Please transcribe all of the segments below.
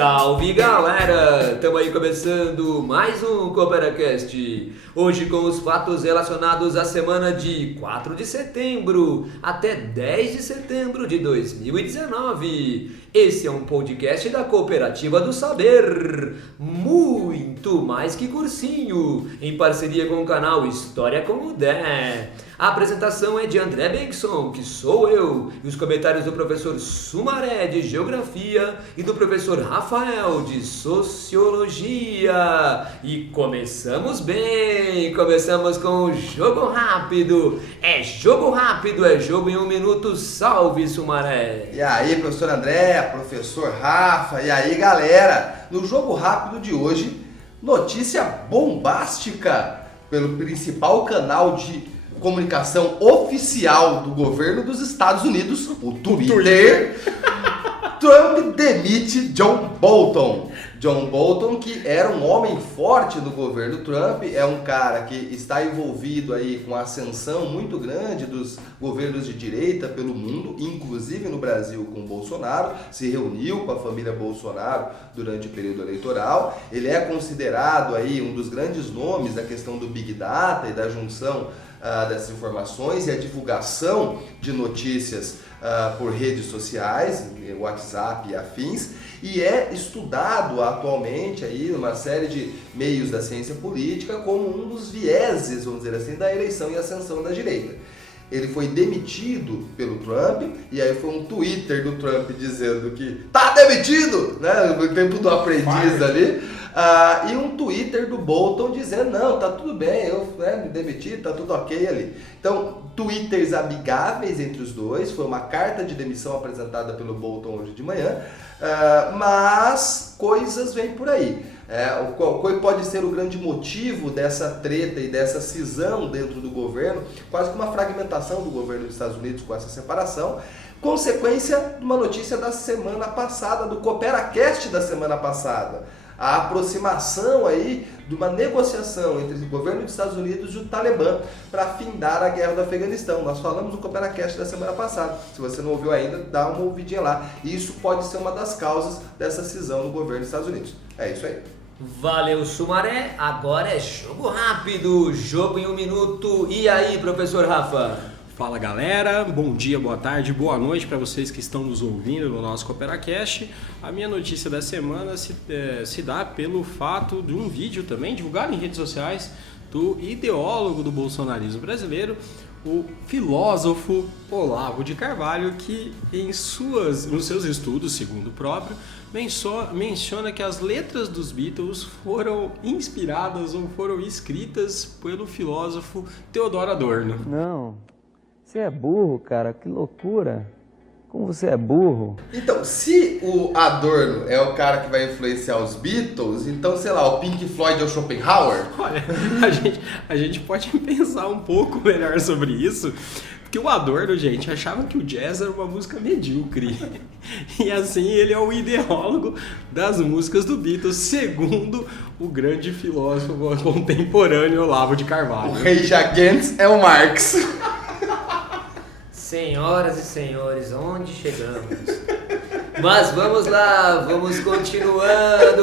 Salve galera! Estamos aí começando mais um CooperaCast. Hoje com os fatos relacionados à semana de 4 de setembro até 10 de setembro de 2019. Esse é um podcast da Cooperativa do Saber, muito mais que cursinho, em parceria com o canal História Como Der. A apresentação é de André Benson, que sou eu, e os comentários do professor Sumaré, de Geografia, e do professor Rafael, de Sociologia. E começamos bem, começamos com o Jogo Rápido. É jogo rápido, é jogo em 1 minuto, salve Sumaré. E aí, professor André, professor Rafa, e aí galera, no Jogo Rápido de hoje, notícia bombástica pelo principal canal de comunicação oficial do governo dos Estados Unidos, o Twitter. Trump demite John Bolton. John Bolton, que era um homem forte do governo Trump, é um cara que está envolvido aí com a ascensão muito grande dos governos de direita pelo mundo, inclusive no Brasil com o Bolsonaro, se reuniu com a família Bolsonaro durante o período eleitoral. Ele é considerado aí um dos grandes nomes da questão do Big Data e da junção dessas informações e a divulgação de notícias por redes sociais, WhatsApp e afins, e é estudado atualmente aí numa série de meios da ciência política como um dos vieses, vamos dizer assim, da eleição e ascensão da direita. Ele foi demitido pelo Trump, e aí foi um Twitter do Trump dizendo que tá demitido, né, no tempo do aprendiz ali, e um Twitter do Bolton dizendo, não, tá tudo bem, eu me demiti, tá tudo ok ali. Então, Twitters amigáveis entre os dois, foi uma carta de demissão apresentada pelo Bolton hoje de manhã, mas coisas vêm por aí. Qual pode ser o grande motivo dessa treta e dessa cisão dentro do governo, quase que uma fragmentação do governo dos Estados Unidos com essa separação, consequência de uma notícia da semana passada, do CooperaCast da semana passada, a aproximação aí de uma negociação entre o governo dos Estados Unidos e o Talibã para findar a guerra do Afeganistão. Nós falamos no CooperaCast da semana passada. Se você não ouviu ainda, dá uma ouvidinha lá. E isso pode ser uma das causas dessa cisão no governo dos Estados Unidos. É isso aí. Valeu, Sumaré. Agora é jogo rápido, jogo em 1 minuto. E aí, professor Rafa? Fala galera, bom dia, boa tarde, boa noite para vocês que estão nos ouvindo no nosso CooperaCast. A minha notícia da semana se dá pelo fato de um vídeo também divulgado em redes sociais do ideólogo do bolsonarismo brasileiro, o filósofo Olavo de Carvalho, que nos seus estudos, segundo o próprio, menciona que as letras dos Beatles foram inspiradas ou foram escritas pelo filósofo Theodor Adorno. Não, você é burro, cara, que loucura. Como você é burro. Então, se o Adorno é o cara que vai influenciar os Beatles, então, sei lá, o Pink Floyd é o Schopenhauer? Olha, a gente pode pensar um pouco melhor sobre isso, porque o Adorno, gente, achava que o jazz era uma música medíocre. E assim, ele é o ideólogo das músicas do Beatles, segundo o grande filósofo contemporâneo Olavo de Carvalho. O Rei Jaguentes é o Marx. Senhoras e senhores, onde chegamos? Mas vamos lá, vamos continuando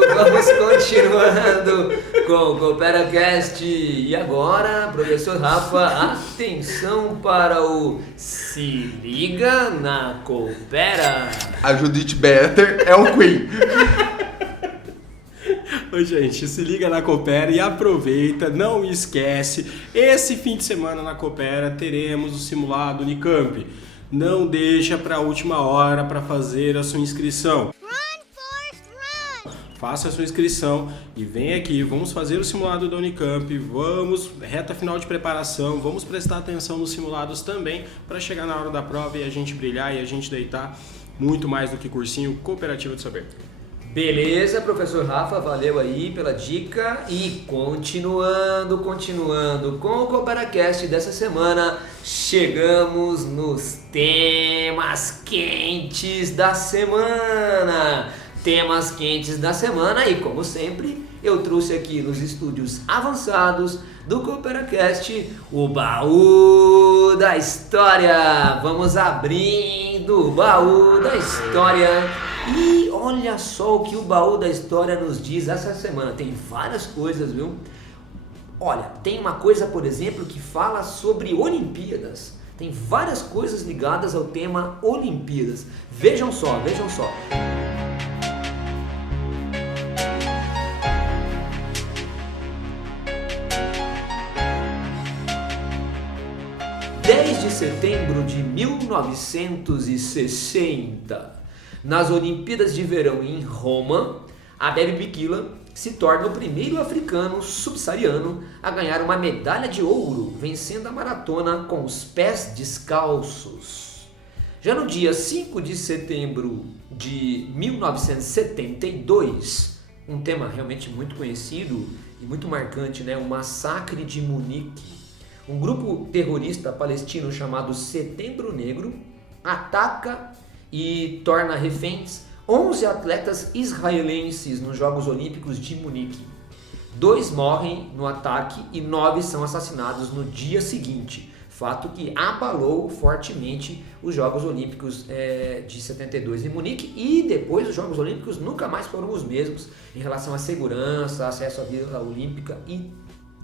com o CooperaCast. E agora, professor Rafa, atenção para o Se Liga na Coopera. A Judith Butler é o Queen. Ô, gente, se liga na Coopera e aproveita, não esquece, esse fim de semana na Coopera teremos o simulado Unicamp. Não deixa para a última hora para fazer a sua inscrição. Faça a sua inscrição e vem aqui, vamos fazer o simulado da Unicamp, vamos, reta final de preparação, vamos prestar atenção nos simulados também para chegar na hora da prova e a gente brilhar e a gente deitar muito mais do que cursinho Cooperativa do Saber. Beleza, professor Rafa, valeu aí pela dica. E continuando com o CooperaCast dessa semana, chegamos nos temas quentes da semana. Temas quentes da semana e, como sempre, eu trouxe aqui nos estúdios avançados do CooperaCast o baú da história. Vamos abrindo o baú da história. E olha só o que o baú da história nos diz essa semana. Tem várias coisas, viu? Olha, tem uma coisa, por exemplo, que fala sobre Olimpíadas. Tem várias coisas ligadas ao tema Olimpíadas. Vejam só, vejam só. De setembro de 1960, nas Olimpíadas de Verão em Roma, Abebe Bikila se torna o primeiro africano subsaariano a ganhar uma medalha de ouro, vencendo a maratona com os pés descalços. Já no dia 5 de setembro de 1972, um tema realmente muito conhecido e muito marcante, né? O massacre de Munique. Um grupo terrorista palestino chamado Setembro Negro ataca e torna reféns 11 atletas israelenses nos Jogos Olímpicos de Munique. 2 morrem no ataque e 9 são assassinados no dia seguinte, fato que abalou fortemente os Jogos Olímpicos de 72 em Munique, e depois os Jogos Olímpicos nunca mais foram os mesmos em relação à segurança, acesso à vida olímpica e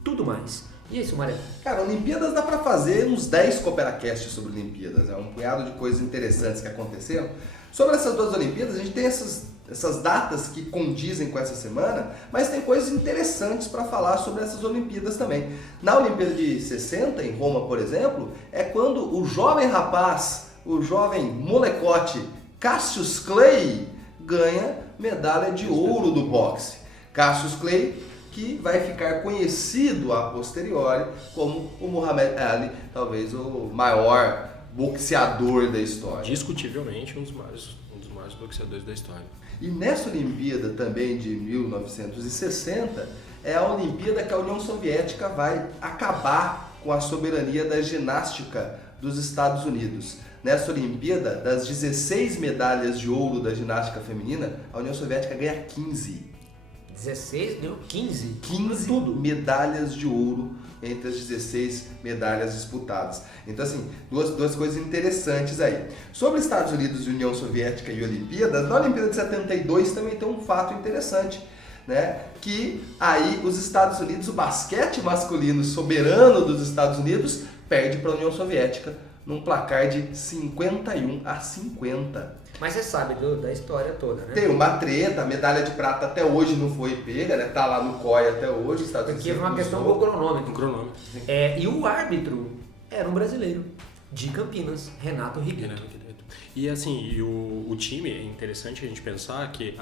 tudo mais. E isso, Maria? Cara, Olimpíadas dá pra fazer uns 10 Cooperacasts sobre Olimpíadas. É um punhado de coisas interessantes que aconteceram. Sobre essas 2 Olimpíadas, a gente tem essas datas que condizem com essa semana, mas tem coisas interessantes para falar sobre essas Olimpíadas também. Na Olimpíada de 60, em Roma, por exemplo, é quando o jovem rapaz, o jovem molecote Cassius Clay ganha medalha de ouro do boxe. Cassius Clay, que vai ficar conhecido a posteriori como o Muhammad Ali, talvez o maior boxeador da história. Discutivelmente um dos maiores boxeadores da história. E nessa Olimpíada também de 1960, é a Olimpíada que a União Soviética vai acabar com a soberania da ginástica dos Estados Unidos. Nessa Olimpíada, das 16 medalhas de ouro da ginástica feminina, a União Soviética ganha 15. 16, deu 15. 15 tudo. Medalhas de ouro entre as 16 medalhas disputadas. Então, assim, duas coisas interessantes aí. Sobre Estados Unidos, União Soviética e Olimpíadas, na Olimpíada de 72 também tem um fato interessante, né? Que aí os Estados Unidos, o basquete masculino soberano dos Estados Unidos, perde para a União Soviética num placar de 51-50. Mas você sabe da história toda, né? Tem uma treta, a medalha de prata até hoje não foi pega, né? Tá lá no COI até hoje. Porque é uma questão do cronômetro. Um E o árbitro era um brasileiro, de Campinas, Renato Rigueto. E assim, o time, é interessante a gente pensar que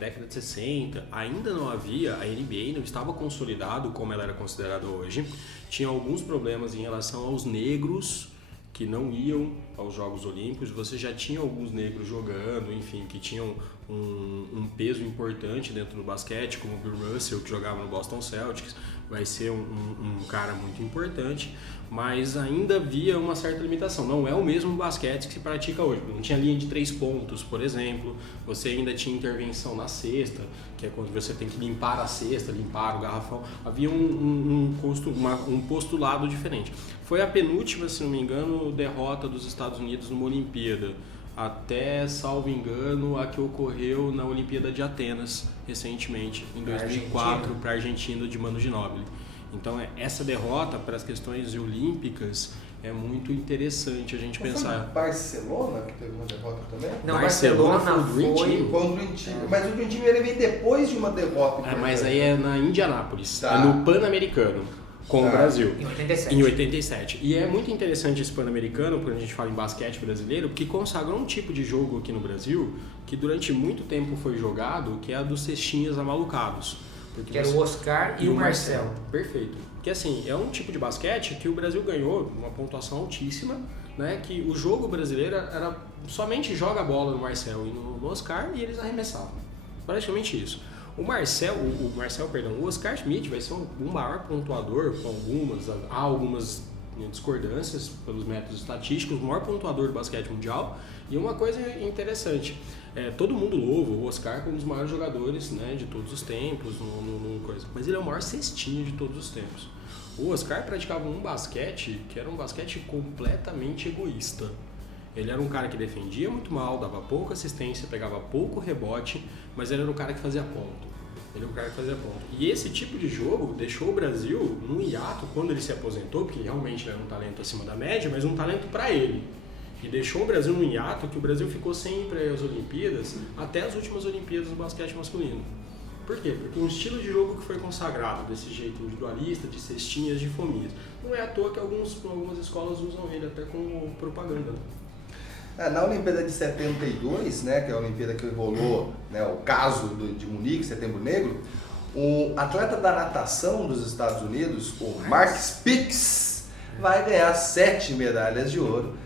década de 60, ainda não havia, a NBA não estava consolidado como ela era considerada hoje. Tinha alguns problemas em relação aos negros que não iam aos Jogos Olímpicos. Você já tinha alguns negros jogando, enfim, que tinham um peso importante dentro do basquete, como o Bill Russell, que jogava no Boston Celtics, vai ser um cara muito importante, mas ainda havia uma certa limitação. Não é o mesmo basquete que se pratica hoje. Não tinha linha de 3 pontos, por exemplo. Você ainda tinha intervenção na cesta, que é quando você tem que limpar a cesta, limpar o garrafão. Havia um postulado diferente. Foi a penúltima, se não me engano, derrota dos Estados Unidos numa Olimpíada. Até, salvo engano, a que ocorreu na Olimpíada de Atenas, recentemente, em 2004, para a Argentina, de Manu Ginóbili. Então, essa derrota para as questões olímpicas é muito interessante a gente pensar. Foi Barcelona que teve uma derrota também? Não, Barcelona foi o Dream Team. Foi o Dream Team. Mas o Dream Team ele veio depois de uma derrota. Mas aí é na Indianápolis, tá. É no Pan-Americano. Com o Brasil. Em 87. E é muito interessante esse Pan-Americano, quando a gente fala em basquete brasileiro, porque consagrou um tipo de jogo aqui no Brasil que durante muito tempo foi jogado, que é a dos cestinhas amalucados. Que era o Oscar e o Marcel. Perfeito. Que assim, é um tipo de basquete que o Brasil ganhou uma pontuação altíssima, né? Que o jogo brasileiro era somente joga a bola no Marcel e no Oscar e eles arremessavam. Praticamente isso. O Oscar Schmidt vai ser o maior pontuador, com há algumas discordâncias pelos métodos estatísticos, o maior pontuador do basquete mundial. E uma coisa interessante, todo mundo louva o Oscar como um dos maiores jogadores, né, de todos os tempos, mas ele é o maior cestinha de todos os tempos. O Oscar praticava um basquete que era um basquete completamente egoísta. Ele era um cara que defendia muito mal, dava pouca assistência, pegava pouco rebote, mas ele era um cara que fazia ponto. E esse tipo de jogo deixou o Brasil num hiato quando ele se aposentou, porque realmente era um talento acima da média, mas um talento para ele. E deixou o Brasil num hiato que o Brasil ficou sem ir para as Olimpíadas, até as últimas Olimpíadas do basquete masculino. Por quê? Porque um estilo de jogo que foi consagrado desse jeito individualista, de cestinhas, de fominhas. Não é à toa que algumas escolas usam ele até como propaganda. Na Olimpíada de 72, né, que é a Olimpíada que rolou, né, o caso de Munique, Setembro Negro, o atleta da natação dos Estados Unidos, o Mark Spitz, vai ganhar 7 medalhas de ouro,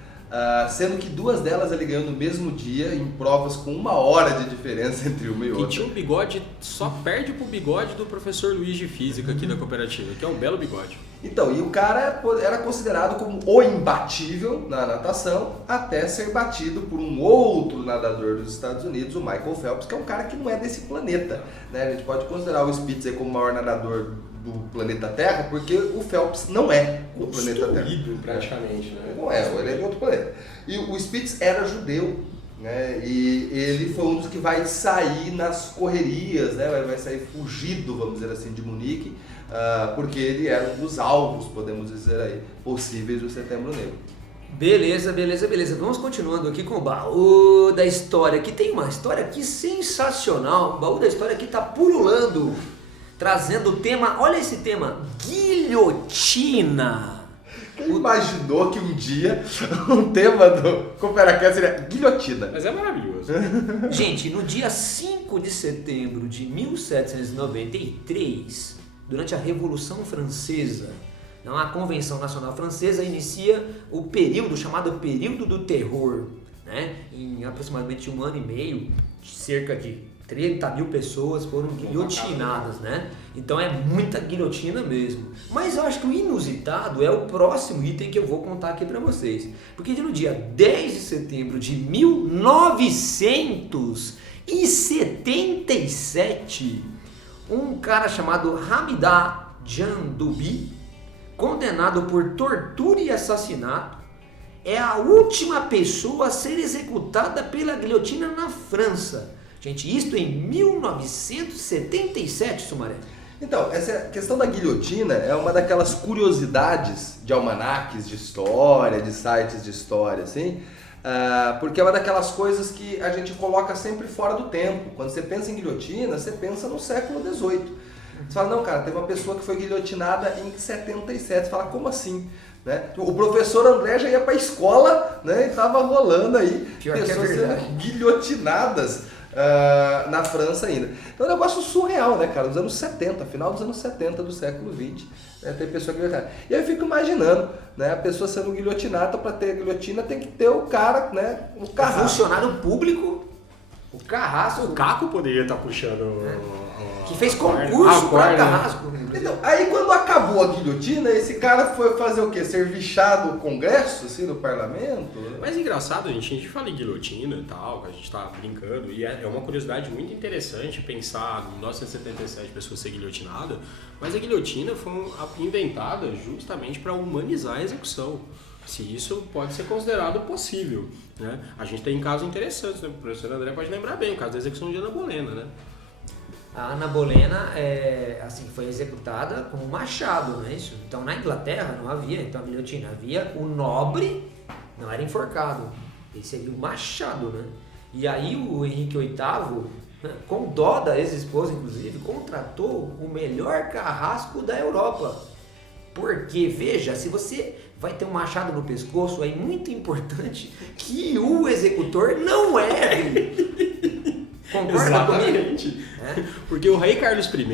sendo que 2 delas ele ganhou no mesmo dia, em provas com 1 hora de diferença entre uma e outra. Que tinha um bigode, só perde pro bigode do professor Luiz de Física aqui da cooperativa, que é um belo bigode. Então, e o cara era considerado como o imbatível na natação, até ser batido por um outro nadador dos Estados Unidos, o Michael Phelps, que é um cara que não é desse planeta, né? A gente pode considerar o Spitz como o maior nadador do planeta Terra, porque o Phelps não é do planeta Terra. Praticamente, né? Não é, ele é de outro planeta. E o Spitz era judeu, né? E ele foi um dos que vai sair nas correrias, né? Vai sair fugido, vamos dizer assim, de Munique, porque ele era um dos alvos, podemos dizer aí, possíveis do Setembro Negro. Beleza. Vamos continuando aqui com o baú da história, que tem uma história aqui sensacional. O baú da história aqui tá pululando, trazendo o tema, olha esse tema, guilhotina. Quem imaginou que um dia um tema do Cooperacast seria guilhotina? Mas é maravilhoso. Gente, no dia 5 de setembro de 1793, durante a Revolução Francesa, a Convenção Nacional Francesa inicia o período chamado Período do Terror, né? Em aproximadamente 1 ano e meio, cerca de 30 mil pessoas foram guilhotinadas, né? Então é muita guilhotina mesmo. Mas eu acho que o inusitado é o próximo item que eu vou contar aqui para vocês. Porque no dia 10 de setembro de 1977, um cara chamado Hamidá Jandoubi, condenado por tortura e assassinato, é a última pessoa a ser executada pela guilhotina na França. Gente, isto em 1977, Sumaré. Então, essa questão da guilhotina é uma daquelas curiosidades de almanaques de história, de sites de história, assim, porque é uma daquelas coisas que a gente coloca sempre fora do tempo. Quando você pensa em guilhotina, você pensa no século XVIII. Você fala, não, cara, teve uma pessoa que foi guilhotinada em 77. Você fala, como assim? Né? O professor André já ia para a escola, né, e estava rolando aí pessoas sendo guilhotinadas na França ainda. Então é um negócio surreal, né, cara? Dos anos 70, final dos anos 70 do século XX, né, tem pessoa guilhotinada. E aí eu fico imaginando, né, a pessoa sendo guilhotinada, para ter a guilhotina tem que ter o cara, né, o carrasco. Funcionário público, o carrasco. O Caco poderia estar puxando... Que fez concurso para carrasco. Então, aí quando acabou a guilhotina, esse cara foi fazer o quê? Servichado o Congresso, assim, no Parlamento? Mas engraçado, a gente fala em guilhotina e tal, a gente tá brincando, e é uma curiosidade muito interessante pensar em 1977 pessoa ser guilhotinada, mas a guilhotina foi inventada justamente para humanizar a execução. Se isso pode ser considerado possível, né? A gente tem casos interessantes, né? O professor André pode lembrar bem, o caso da execução de Ana Bolena, né? A Ana Bolena foi executada com um machado, não é isso? Então na Inglaterra não havia então a guilhotina, havia o nobre, não era enforcado, esse seria o machado, né? E aí o Henrique VIII, com dó da ex-esposa inclusive, contratou o melhor carrasco da Europa. Porque, veja, se você vai ter um machado no pescoço, é muito importante que o executor não erre. Concorda Exatamente. comigo? Porque o rei Carlos I,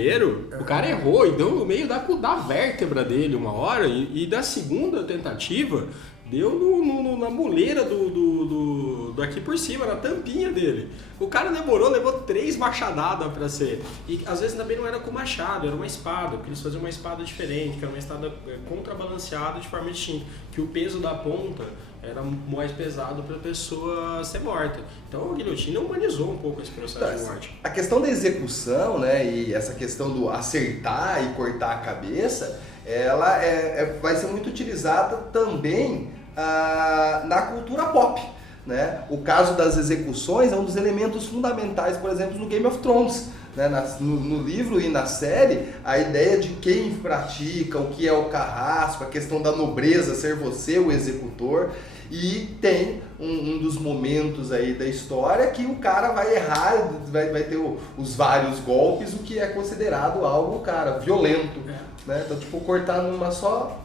o cara errou e deu no meio da vértebra dele uma hora e da segunda tentativa deu na moleira do aqui por cima, na tampinha dele. O cara levou 3 machadadas pra ser. E às vezes também não era com machado, era uma espada, porque eles faziam uma espada diferente, que era uma espada contrabalanceada de forma distinta, que o peso da ponta era mais pesado para a pessoa ser morta. Então a guilhotina humanizou um pouco esse processo de morte. A questão da execução, né, e essa questão do acertar e cortar a cabeça, ela vai ser muito utilizada também na cultura pop. né? O caso das execuções é um dos elementos fundamentais, por exemplo, no Game of Thrones. Né? No livro e na série, a ideia de quem pratica, o que é o carrasco, a questão da nobreza, ser você o executor. E tem um dos momentos aí da história que o cara vai errar, vai ter os vários golpes, o que é considerado algo, cara, violento. Né? Então, tipo, cortar numa só...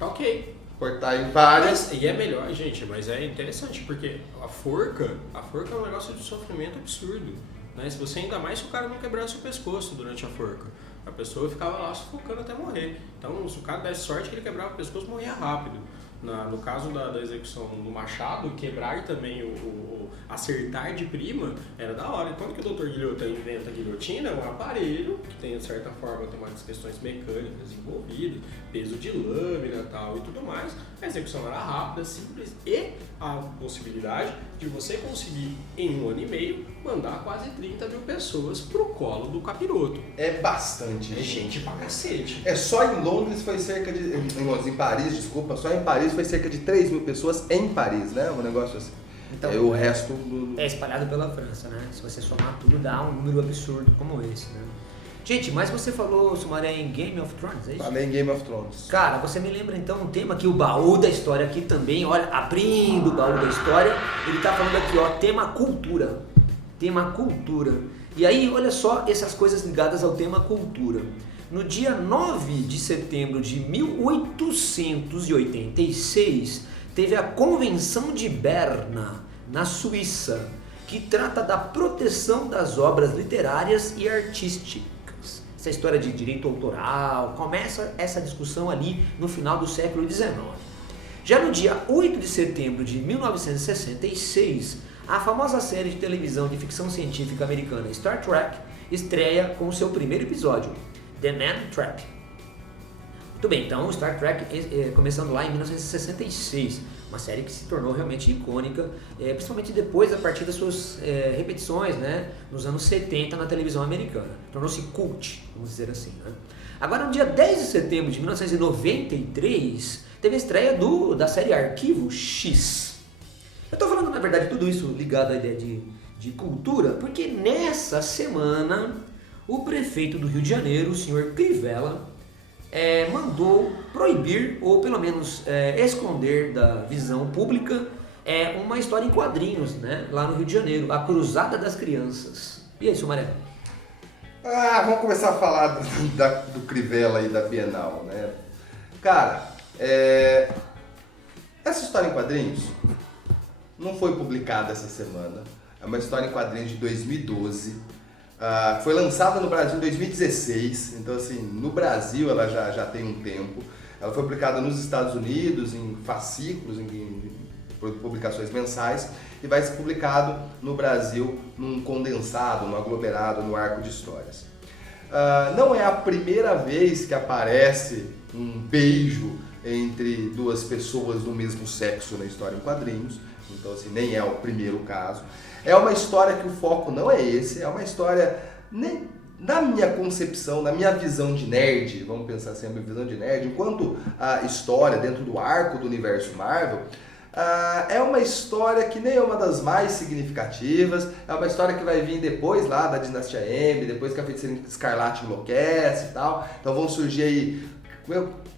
Ok. Cortar em várias. E é melhor, gente, mas é interessante, porque a forca é um negócio de sofrimento absurdo. Né? Se você ainda mais se o cara não quebrasse o pescoço durante a forca. A pessoa ficava lá sufocando até morrer. Então, se o cara desse sorte que ele quebrava o pescoço, morria rápido. No caso da execução do machado, quebrar também o acertar de prima era da hora. Quando que o Dr. Guilhotin inventa a guilhotina, é um aparelho que tem, de certa forma, tem umas questões mecânicas envolvidas, peso de lâmina tal, e tudo mais. A execução era rápida, simples e a possibilidade de você conseguir, em 1 ano e meio, mandar quase 30 mil pessoas pro colo do capiroto. É bastante Gente pra cacete. Só em Londres foi cerca de... Em Paris, desculpa, só em Paris foi cerca de 3 mil pessoas em Paris, né? Um negócio assim. Então, o resto... É espalhado pela França, né? Se você somar tudo, dá um número absurdo como esse, né? Gente, mas você falou, Sumaré, em Game of Thrones, é isso? Falei em Game of Thrones. Cara, você me lembra então um tema que o baú da história aqui também, olha, abrindo o baú da história, ele tá falando aqui, ó, tema cultura. Tema cultura. E aí, olha só essas coisas ligadas ao tema cultura. No dia 9 de setembro de 1886, teve a Convenção de Berna, na Suíça, que trata da proteção das obras literárias e artísticas. Essa história de direito autoral, começa essa discussão ali no final do século XIX. Já no dia 8 de setembro de 1966, a famosa série de televisão de ficção científica americana Star Trek estreia com o seu primeiro episódio, The Man Trap. Muito bem, então Star Trek começando lá em 1966, uma série que se tornou realmente icônica, principalmente depois, a partir das suas repetições, né, nos anos 70 na televisão americana. Tornou-se cult, vamos dizer assim. Né? Agora, no dia 10 de setembro de 1993, teve a estreia da série Arquivo X. Eu estou falando, na verdade, tudo isso ligado à ideia de cultura, porque nessa semana o prefeito do Rio de Janeiro, o senhor Crivella, mandou proibir, ou pelo menos esconder da visão pública, uma história em quadrinhos, né, lá no Rio de Janeiro, A Cruzada das Crianças. E aí, Sumaré? Vamos começar a falar do Crivella e da Bienal, né? Cara, essa história em quadrinhos não foi publicada essa semana, é uma história em quadrinhos de 2012. Foi lançada no Brasil em 2016, então assim, no Brasil ela já tem um tempo. Ela foi publicada nos Estados Unidos em fascículos, em publicações mensais, e vai ser publicado no Brasil num condensado, num aglomerado, no arco de histórias. Não é a primeira vez que aparece um beijo entre duas pessoas do mesmo sexo na história em quadrinhos, então assim, nem é o primeiro caso. É uma história que o foco não é esse, é uma história, na minha concepção, na minha visão de nerd, vamos pensar assim, a minha visão de nerd, enquanto a história dentro do arco do universo Marvel, é uma história que nem é uma das mais significativas, é uma história que vai vir depois lá da Dinastia M, depois que a Feiticeira Escarlate enlouquece e tal, então vão surgir aí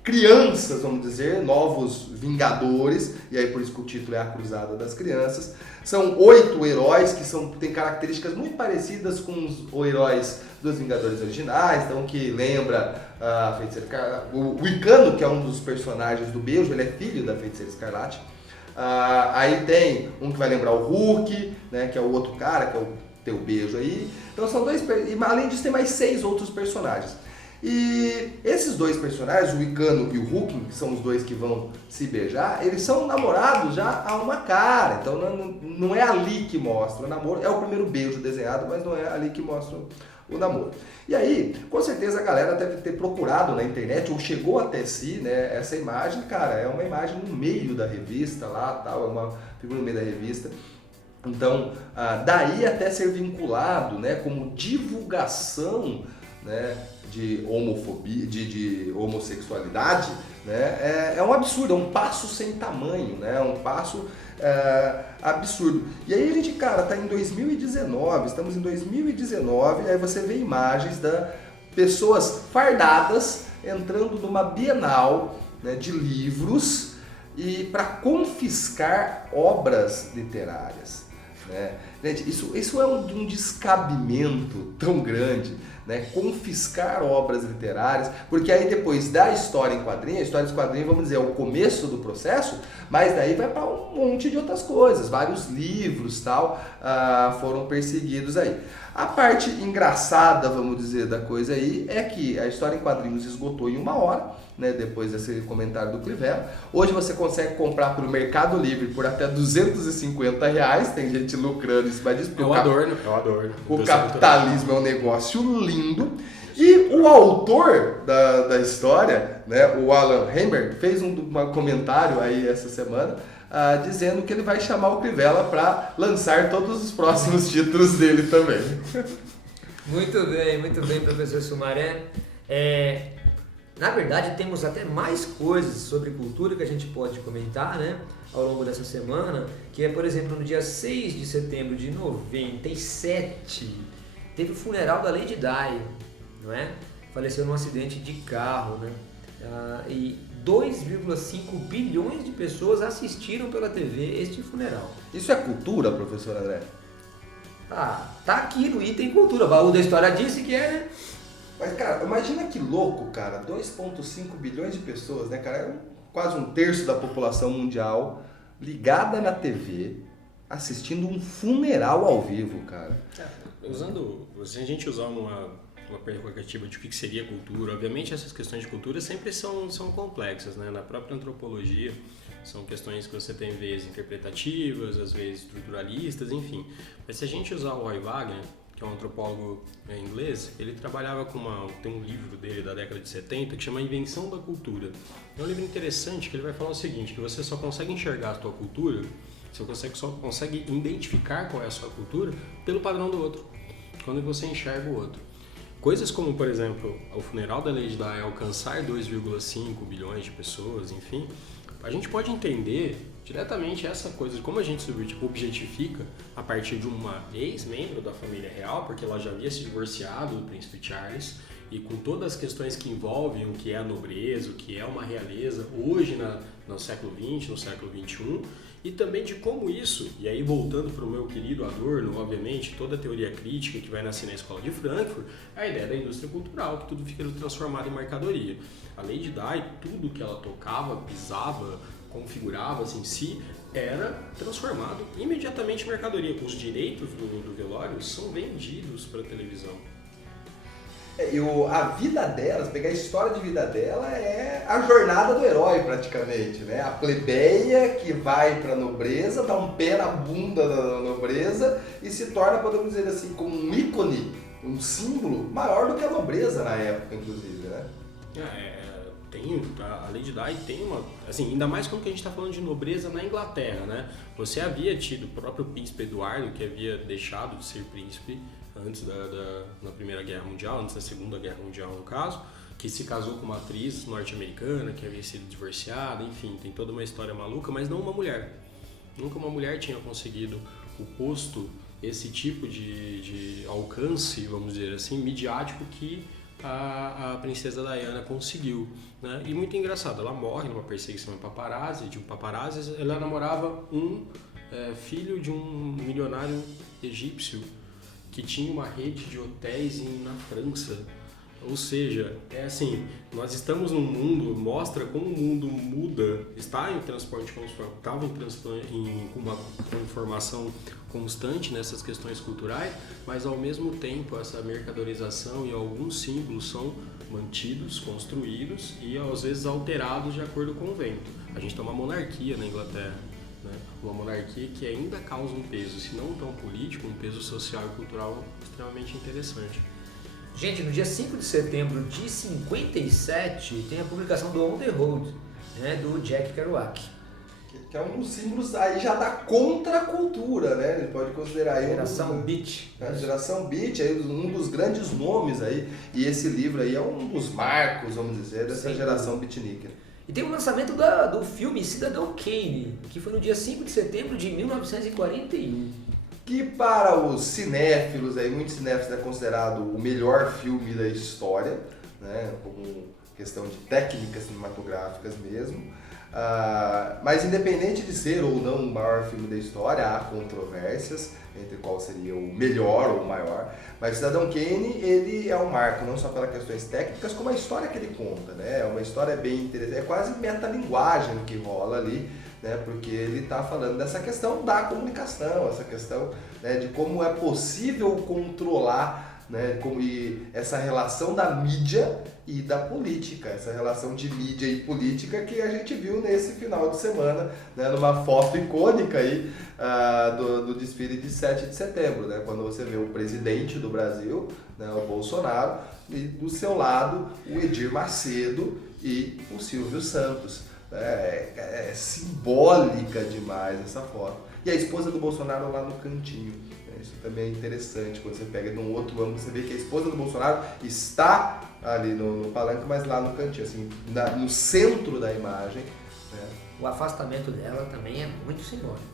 crianças, vamos dizer, novos Vingadores, e aí por isso que o título é A Cruzada das Crianças. São 8 heróis que têm características muito parecidas com os heróis dos Vingadores originais, então que lembra a Feiticeira Escarlate. O Icano, que é um dos personagens do beijo, ele é filho da Feiticeira Escarlate. Aí tem um que vai lembrar o Hulk, né, que é o outro cara, que é o teu beijo aí. Então são dois, e além disso tem mais 6 outros personagens. E esses dois personagens, o Icano e o Hulk, que são os dois que vão se beijar, eles são namorados já há uma cara, então não é ali que mostra o namoro, é o primeiro beijo desenhado, mas não é ali que mostra o namoro. E aí, com certeza a galera deve ter procurado na internet, ou chegou até si, né, essa imagem, cara, é uma imagem no meio da revista lá, tal, é uma figura no meio da revista. Então, daí até ser vinculado, né, como divulgação, né, de homofobia, de homossexualidade, né, é um absurdo, é um passo sem tamanho, né, um passo absurdo. E aí a gente, cara, tá em 2019, estamos em 2019, aí você vê imagens da pessoas fardadas entrando numa Bienal, né, de livros e para confiscar obras literárias, né? Gente, isso é um descabimento tão grande, né? Confiscar obras literárias, porque aí depois da história em quadrinhos, a história em quadrinhos, vamos dizer, é o começo do processo, mas daí vai para um monte de outras coisas, vários livros tal, foram perseguidos aí. A parte engraçada, vamos dizer, da coisa aí é que a história em quadrinhos esgotou em 1 hora, né, depois desse comentário do Crivella. Hoje você consegue comprar pelo Mercado Livre por até R$250, tem gente lucrando em cima disso. Eu adoro. O capitalismo é um negócio lindo. E o autor da história, né, o Alan Heimer, fez um comentário aí essa semana, dizendo que ele vai chamar o Crivella para lançar todos os próximos títulos dele também. Muito bem, professor Sumaré. Na verdade, temos até mais coisas sobre cultura que a gente pode comentar, né, ao longo dessa semana, que é, por exemplo, no dia 6 de setembro de 97, teve o funeral da Lady Di, não é? Faleceu num acidente de carro, né? E 2,5 bilhões de pessoas assistiram pela TV este funeral. Isso é cultura, professor André? Tá aqui no item cultura. O baú da história disse que é, né? Mas, cara, imagina que louco, cara. 2,5 bilhões de pessoas, né, cara? É quase 1/3 da população mundial ligada na TV, assistindo um funeral ao vivo, cara. Se a gente usar uma prerrogativa de o que seria cultura, obviamente essas questões de cultura sempre são complexas, né? Na própria antropologia são questões que você tem vezes interpretativas, às vezes estruturalistas, enfim. Mas se a gente usar o Roy Wagner, que é um antropólogo inglês, ele trabalhava tem um livro dele da década de 70 que chama Invenção da Cultura. É um livro interessante que ele vai falar o seguinte, que você só consegue enxergar a sua cultura, você só consegue identificar qual é a sua cultura pelo padrão do outro, quando você enxerga o outro. Coisas como, por exemplo, o funeral da Lady Di alcançar 2,5 bilhões de pessoas, enfim, a gente pode entender diretamente essa coisa, como a gente se objetifica a partir de uma ex-membro da família real, porque ela já havia se divorciado do príncipe Charles, e com todas as questões que envolvem o que é a nobreza, o que é uma realeza, hoje no século XX, no século XXI, e também de como isso, e aí voltando para o meu querido Adorno, obviamente, toda a teoria crítica que vai nascer na escola de Frankfurt, a ideia da indústria cultural, que tudo fica transformado em mercadoria. A Lady Di, tudo que ela tocava, pisava, configurava assim, em si, era transformado imediatamente em mercadoria. Os direitos do velório são vendidos para a televisão. A vida dela, se pegar a história de vida dela, é a jornada do herói praticamente, né? A plebeia que vai para a nobreza, dá um pé na bunda da nobreza e se torna, podemos dizer assim, como um ícone, um símbolo maior do que a nobreza na época, inclusive, né? A Lady Di tem uma... Assim, ainda mais quando a gente está falando de nobreza na Inglaterra, né? Você havia tido o próprio príncipe Eduardo, que havia deixado de ser príncipe antes na Primeira Guerra Mundial, antes da Segunda Guerra Mundial, no caso, que se casou com uma atriz norte-americana, que havia sido divorciada, enfim, tem toda uma história maluca, mas não uma mulher. Nunca uma mulher tinha conseguido o posto, esse tipo de alcance, vamos dizer assim, midiático que a princesa Diana conseguiu, né? E muito engraçado, ela morre numa perseguição de um paparazzi, ela namorava filho de um milionário egípcio que tinha uma rede de hotéis na França. Ou seja, é assim, nós estamos num mundo, mostra como o mundo muda, está em transporte, estava com uma informação constante nessas questões culturais, mas ao mesmo tempo essa mercadorização e alguns símbolos são mantidos, construídos e às vezes alterados de acordo com o vento. A gente tem uma monarquia na Inglaterra, né? Uma monarquia que ainda causa um peso, se não tão político, um peso social e cultural extremamente interessante. Gente, no dia 5 de setembro de 57 tem a publicação do On the Road, né, do Jack Kerouac. Que é um dos símbolos aí já da contracultura, né? A gente pode considerar aí Geração Beat. Geração Beat, aí um dos grandes nomes aí. E esse livro aí é um dos marcos, vamos dizer, dessa geração beatniker. E tem o lançamento do filme Cidadão Kane, que foi no dia 5 de setembro de 1941. Que para os cinéfilos, aí, muitos cinéfilos é considerado o melhor filme da história, né, como questão de técnicas cinematográficas mesmo. Mas independente de ser ou não o maior filme da história, há controvérsias entre qual seria o melhor ou o maior. Mas Cidadão Kane, ele é um marco, não só pelas questões técnicas, como a história que ele conta, né? É uma história bem interessante, é quase metalinguagem que rola ali, né? Porque ele está falando dessa questão da comunicação, essa questão, né, de como é possível controlar, né, e essa relação da mídia e da política, essa relação de mídia e política que a gente viu nesse final de semana, né, numa foto icônica aí, do desfile de 7 de setembro, né, quando você vê o presidente do Brasil, né, o Bolsonaro, e do seu lado o Edir Macedo e o Silvio Santos. É simbólica demais essa foto. E a esposa do Bolsonaro lá no cantinho. Isso também é interessante, quando você pega de um outro ângulo, você vê que a esposa do Bolsonaro está ali no palanque, mas lá no cantinho, assim, no centro da imagem. Né? O afastamento dela também é muito simbólico.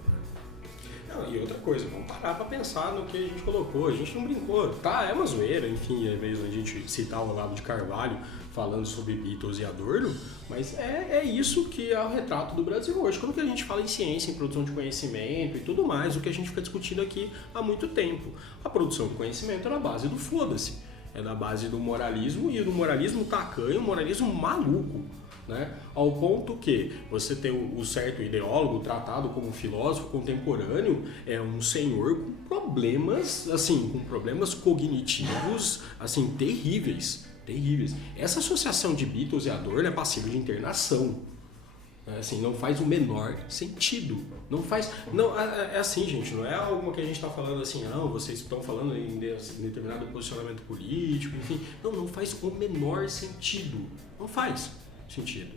Não, e outra coisa, vamos parar pra pensar no que a gente colocou. A gente não brincou, tá? É uma zoeira, enfim, é mesmo a gente citar o Olavo de Carvalho falando sobre Beatles e Adorno, mas é isso que é o retrato do Brasil hoje. Quando que a gente fala em ciência, em produção de conhecimento e tudo mais, o que a gente fica discutindo aqui há muito tempo. A produção de conhecimento é na base do foda-se, é na base do moralismo e do moralismo tacanho, moralismo maluco. Né? Ao ponto que você tem o certo ideólogo tratado como filósofo contemporâneo, é um senhor com problemas, assim, com problemas cognitivos, assim, terríveis. Essa associação de Beatles e Adorno é passível de internação. Assim, não faz o menor sentido. Não faz. Não, é assim, gente, não é algo que a gente está falando assim, não, vocês estão falando em determinado posicionamento político, enfim. Não faz o menor sentido. Não faz sentido.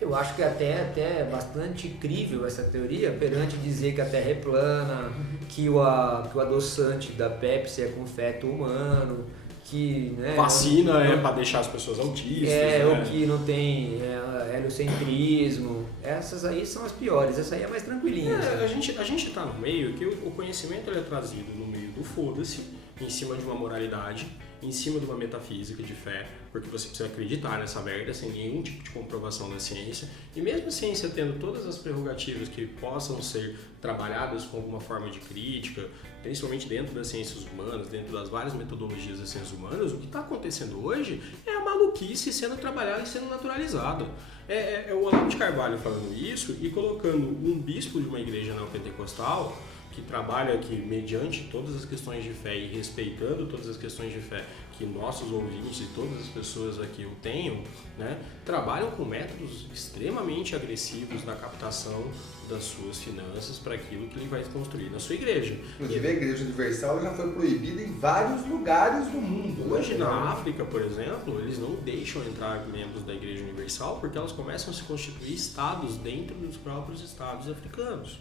Eu acho que até é bastante crível essa teoria, perante dizer que a Terra é plana, que o adoçante da Pepsi é com feto humano, que... Né, vacina é para deixar as pessoas autistas. O que não tem heliocentrismo. Essas aí são as piores, essa aí é mais tranquilinha. A gente tá no meio que o conhecimento ele é trazido no meio do foda-se, em cima de uma moralidade, em cima de uma metafísica de fé, porque você precisa acreditar nessa merda sem nenhum tipo de comprovação da ciência, e mesmo a ciência tendo todas as prerrogativas que possam ser trabalhadas com alguma forma de crítica, principalmente dentro das ciências humanas, dentro das várias metodologias das ciências humanas, o que está acontecendo hoje é a maluquice sendo trabalhada e sendo naturalizada. É o Olavo de Carvalho falando isso e colocando um bispo de uma igreja neopentecostal que trabalha aqui mediante todas as questões de fé e respeitando todas as questões de fé que nossos ouvintes e todas as pessoas aqui o tenham, né, trabalham com métodos extremamente agressivos na captação das suas finanças para aquilo que ele vai construir na sua igreja. Inclusive a Igreja Universal já foi proibida em vários lugares do mundo. Hoje na África, por exemplo, eles não deixam entrar membros da Igreja Universal porque elas começam a se constituir estados dentro dos próprios estados africanos.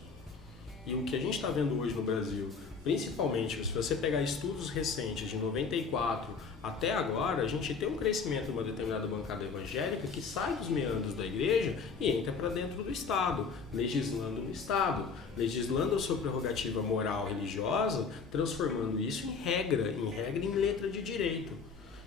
E o que a gente está vendo hoje no Brasil, principalmente se você pegar estudos recentes de 94 até agora, a gente tem um crescimento de uma determinada bancada evangélica que sai dos meandros da igreja e entra para dentro do Estado, legislando no Estado, legislando a sua prerrogativa moral religiosa, transformando isso em regra em letra de direito.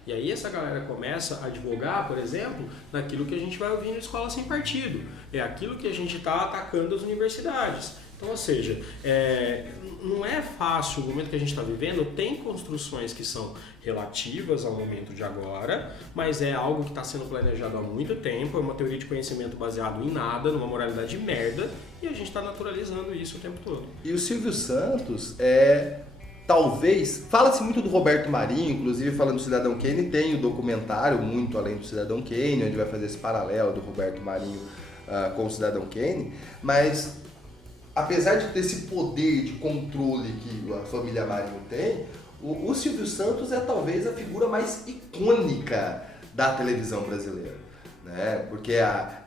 E aí essa galera começa a advogar, por exemplo, naquilo que a gente vai ouvir na escola sem partido. É aquilo que a gente está atacando as universidades. Então, ou seja, não é fácil o momento que a gente está vivendo, tem construções que são relativas ao momento de agora, mas é algo que está sendo planejado há muito tempo, é uma teoria de conhecimento baseado em nada, numa moralidade de merda, e a gente está naturalizando isso o tempo todo. E o Silvio Santos talvez, fala-se muito do Roberto Marinho, inclusive falando do Cidadão Kane, tem o documentário Muito Além do Cidadão Kane, onde vai fazer esse paralelo do Roberto Marinho com o Cidadão Kane, mas apesar de ter esse poder de controle que a família Marinho tem, o Silvio Santos é talvez a figura mais icônica da televisão brasileira. né? Porque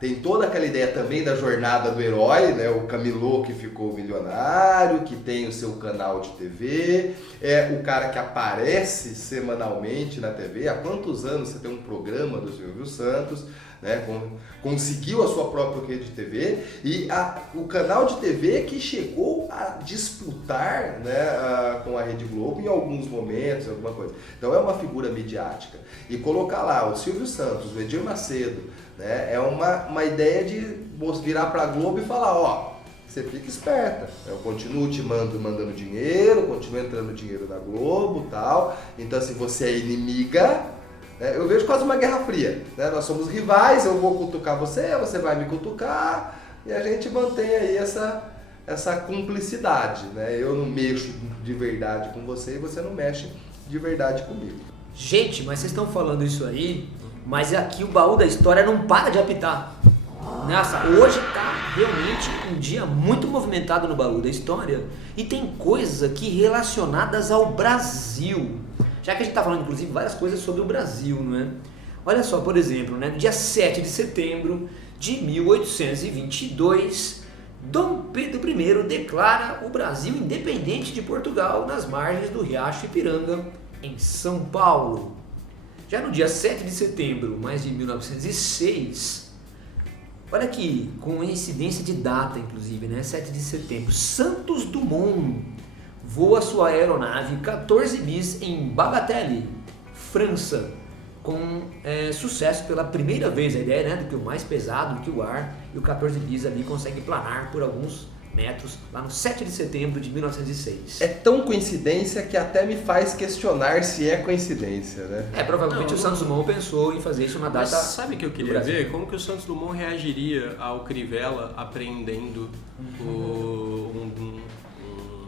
tem toda aquela ideia também da jornada do herói, né? O camelô que ficou milionário, que tem o seu canal de TV, é o cara que aparece semanalmente na TV. Há quantos anos você tem um programa do Silvio Santos, né? Conseguiu a sua própria rede de TV e o canal de TV que chegou a disputar, né, com a Rede Globo em alguns momentos, alguma coisa. Então é uma figura midiática. E colocar lá o Silvio Santos, o Edir Macedo, né, é uma ideia de virar para a Globo e falar, ó, você fica esperta, eu continuo te mandando dinheiro, continuo entrando dinheiro na Globo e tal, então se você é inimiga, eu vejo quase uma guerra fria, né? Nós somos rivais, eu vou cutucar você, você vai me cutucar e a gente mantém aí essa cumplicidade, né? Eu não mexo de verdade com você e você não mexe de verdade comigo. Gente, mas vocês estão falando isso aí, mas aqui o baú da história não para de apitar. Nossa, hoje tá realmente um dia muito movimentado no baú da história e tem coisas aqui relacionadas ao Brasil. Já que a gente está falando, inclusive, várias coisas sobre o Brasil, não é? Olha só, por exemplo, né, no dia 7 de setembro de 1822, Dom Pedro I declara o Brasil independente de Portugal nas margens do Riacho Ipiranga, em São Paulo. Já no dia 7 de setembro, mais de 1906, olha aqui, coincidência de data, inclusive, né, 7 de setembro, Santos Dumont voa sua aeronave 14 bis em Bagatelle, França, com sucesso pela primeira vez. A ideia, né, do que o mais pesado do que o ar, e o 14 bis ali consegue planar por alguns metros lá no 7 de setembro de 1906. É tão coincidência que até me faz questionar se é coincidência, né? Provavelmente o Santos Dumont pensou em fazer isso na data. Mas sabe o que eu queria ver? Como que o Santos Dumont reagiria ao Crivella apreendendo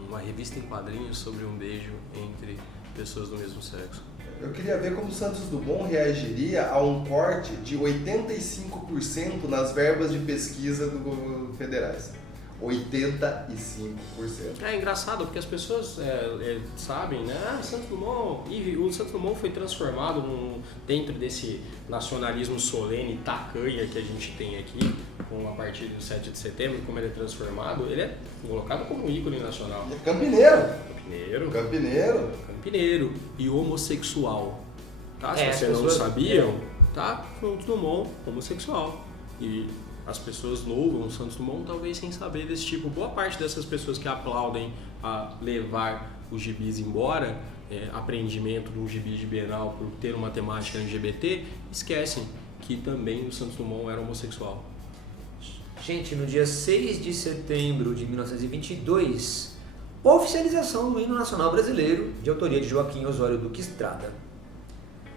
uma revista em quadrinhos sobre um beijo entre pessoas do mesmo sexo? Eu queria ver como o Santos Dumont reagiria a um corte de 85% nas verbas de pesquisa do governo federais. 85%. É engraçado porque as pessoas sabem, né? O Santos Dumont foi transformado dentro desse nacionalismo solene, tacanha que a gente tem aqui, a partir do 7 de setembro, como ele é transformado, ele é colocado como um ícone nacional. Ele é campineiro E homossexual. Tá? Se as vocês não pessoas sabiam, tá? Santos Dumont, homossexual. E as pessoas louvam o Santos Dumont talvez sem saber desse tipo. Boa parte dessas pessoas que aplaudem a levar os gibis embora, apreendimento de um gibi de Bienal por ter uma temática LGBT, esquecem que também o Santos Dumont era homossexual. Gente, no dia 6 de setembro de 1922, oficialização do hino nacional brasileiro, de autoria de Joaquim Osório Duque Estrada.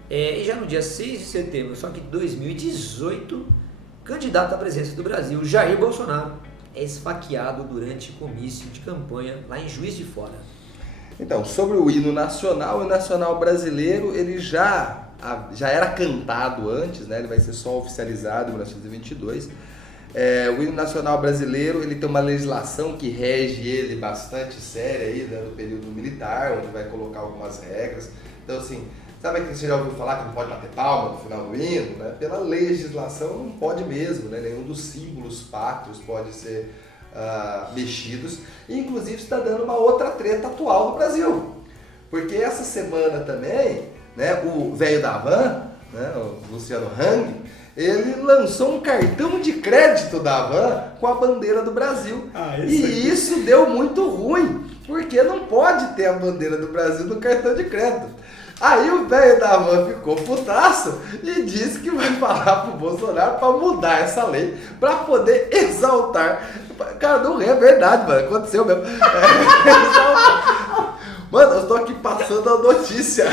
E já no dia 6 de setembro, só que de 2018, candidato à presidência do Brasil, Jair Bolsonaro, é esfaqueado durante comício de campanha lá em Juiz de Fora. Então, sobre o hino nacional, o nacional brasileiro, ele já era cantado antes, né? Ele vai ser só oficializado em 1922. O hino nacional brasileiro, ele tem uma legislação que rege ele bastante séria aí, né, no período militar, onde vai colocar algumas regras. Então, assim, sabe que você já ouviu falar que não pode bater palma no final do hino? Né? Pela legislação não pode mesmo, né? Nenhum dos símbolos pátrios pode ser mexidos. E, inclusive, está dando uma outra treta atual no Brasil. Porque essa semana também, né, o velho da Havan, né, o Luciano Hang, ele lançou um cartão de crédito da Havan com a bandeira do Brasil. E isso deu muito ruim, porque não pode ter a bandeira do Brasil no cartão de crédito. Aí o velho da Havan ficou putaço e disse que vai falar pro Bolsonaro para mudar essa lei, para poder exaltar. Cara, não é verdade, mano, aconteceu mesmo. Mano, eu estou aqui passando a notícia.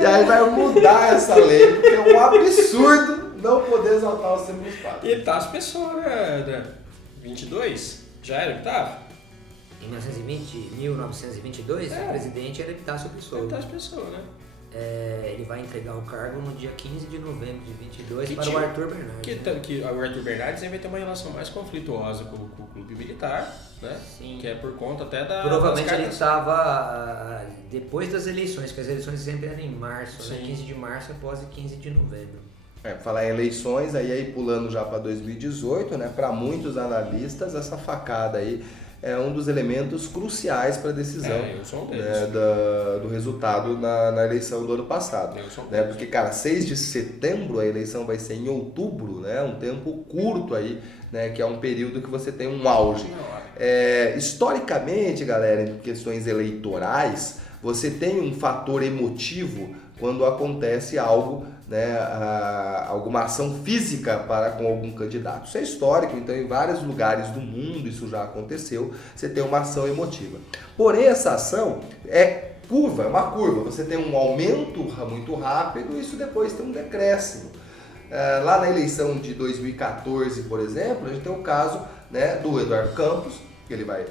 E aí vai mudar essa lei, porque é um absurdo não poder exaltar os símbolos pátrios. E tá as pessoas, né? 22? Já era que tava? Em 1922, o presidente era Epitácio Pessoa. Epitácio Pessoa, né? Ele vai entregar o cargo no dia 15 de novembro de 22 Que para o Arthur Bernardes. Que o Arthur Bernardes vai ter uma relação mais conflituosa com o clube militar, né? Sim. Que é por conta até da... Provavelmente das ele cargas. estava depois das eleições, que as eleições sempre eram em março, né? Sim. 15 de março após 15 de novembro. Falar em eleições, aí pulando já para 2018, né? Para muitos analistas, essa facada aí é um dos elementos cruciais para a decisão Eu sou um deles. né, do resultado na eleição do ano passado. Eu sou um Né? deles. Porque, cara, 6 de setembro a eleição vai ser em outubro, né? Um tempo curto aí, né? Que é um período que você tem um auge. Historicamente, galera, em questões eleitorais, você tem um fator emotivo quando acontece algo, né, alguma ação física para com algum candidato. Isso é histórico, então em vários lugares do mundo isso já aconteceu, você tem uma ação emotiva. Porém, essa ação é uma curva, você tem um aumento muito rápido e isso depois tem um decréscimo. Lá na eleição de 2014, por exemplo, a gente tem o caso, né, do Eduardo Campos, que ele vai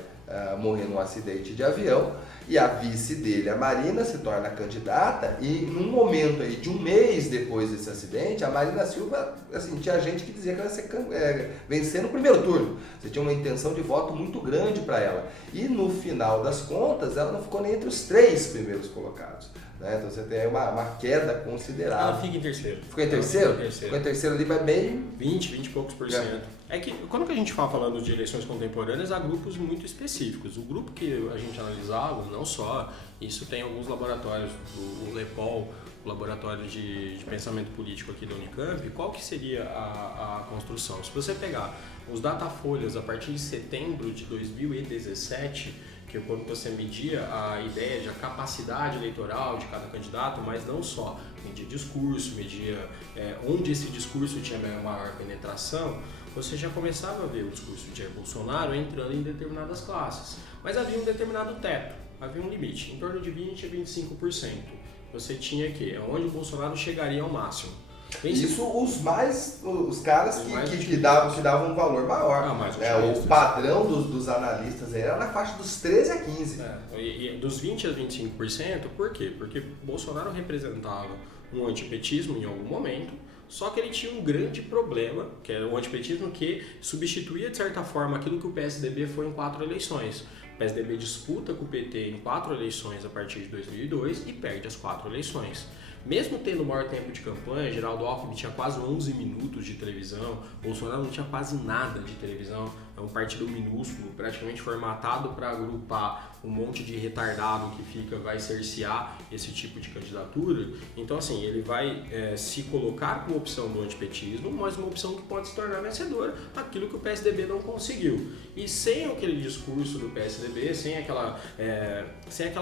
morrer num acidente de avião, e a vice dele, a Marina, se torna candidata, e num momento aí de um mês depois desse acidente, a Marina Silva, assim, tinha gente que dizia que ela ia vencer no primeiro turno. Você tinha uma intenção de voto muito grande para ela. E no final das contas, ela não ficou nem entre os 3 primeiros colocados. Né? Então você tem uma queda considerável. Ela fica em terceiro. Ficou em terceiro? Ficou em terceiro. Ficou em terceiro ali, vai bem... 20 e poucos por cento. É que quando que a gente fala falando de eleições contemporâneas, há grupos muito específicos. O grupo que a gente analisava, não só, isso tem alguns laboratórios, o LEPOL, o laboratório de pensamento político aqui da Unicamp, qual que seria a construção? Se você pegar os datafolhas a partir de setembro de 2017, que é quando você media a ideia de a capacidade eleitoral de cada candidato, mas não só, media discurso, media onde esse discurso tinha maior penetração, você já começava a ver o discurso de Jair Bolsonaro entrando em determinadas classes. Mas havia um determinado teto, havia um limite, em torno de 20% a 25%. Você tinha que, onde o Bolsonaro chegaria ao máximo. Isso os caras que davam um valor maior. O padrão dos analistas era na faixa dos 13 a 15. E dos 20 a 25%, por quê? Porque Bolsonaro representava um antipetismo em algum momento, só que ele tinha um grande problema, que era o antipetismo que substituía de certa forma aquilo que o PSDB foi em 4 eleições. O PSDB disputa com o PT em 4 eleições a partir de 2002 e perde as 4 eleições. Mesmo tendo o maior tempo de campanha, Geraldo Alckmin tinha quase 11 minutos de televisão, Bolsonaro não tinha quase nada de televisão, é um partido minúsculo, praticamente formatado para agrupar um monte de retardado que vai cercear esse tipo de candidatura. Então, assim, ele vai se colocar como opção do antipetismo, mas uma opção que pode se tornar vencedora, aquilo que o PSDB não conseguiu. E sem aquele discurso do PSDB, sem aquela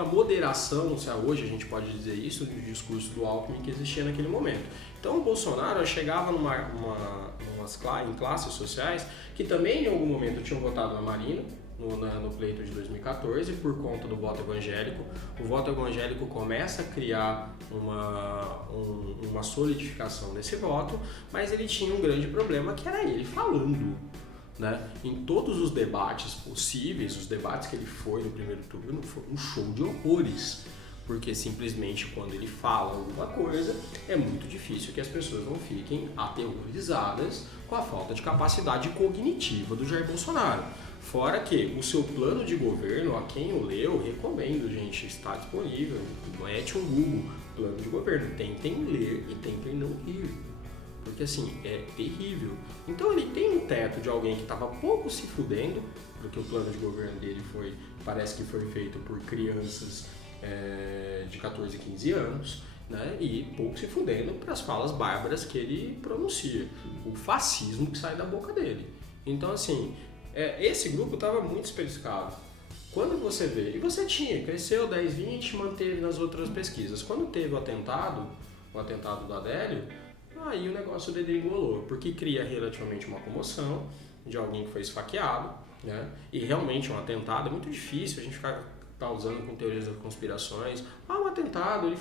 moderação, se hoje a gente pode dizer isso, do discurso do Alckmin que existia naquele momento. Então o Bolsonaro chegava em classes sociais que também em algum momento tinham votado na Marina, no pleito de 2014, por conta do voto evangélico. O voto evangélico começa a criar uma solidificação desse voto, mas ele tinha um grande problema que era ele falando. Né? Em todos os debates possíveis, os debates que ele foi no primeiro turno, foi um show de horrores. Porque simplesmente quando ele fala alguma coisa, é muito difícil que as pessoas não fiquem aterrorizadas com a falta de capacidade cognitiva do Jair Bolsonaro. Fora que o seu plano de governo, a quem o leu, recomendo, gente, está disponível, mete um Google, plano de governo, tentem ler e tentem não rir. Porque assim, é terrível. Então ele tem um teto de alguém que estava pouco se fudendo, porque o plano de governo dele parece que foi feito por crianças de 14 e 15 anos, né? E pouco se fudendo para as falas bárbaras que ele pronuncia, o fascismo que sai da boca dele. Então assim, esse grupo estava muito especificado. Quando você vê, e você cresceu 10, 20, manteve nas outras pesquisas. Quando teve o atentado do Adélio, aí o negócio degringolou, porque cria relativamente uma comoção de alguém que foi esfaqueado, né? E realmente um atentado é muito difícil a gente tá usando com teorias das conspirações. Um atentado, ele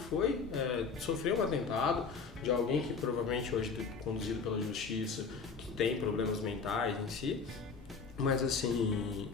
sofreu um atentado de alguém que provavelmente hoje é conduzido pela justiça, que tem problemas mentais em si, mas assim,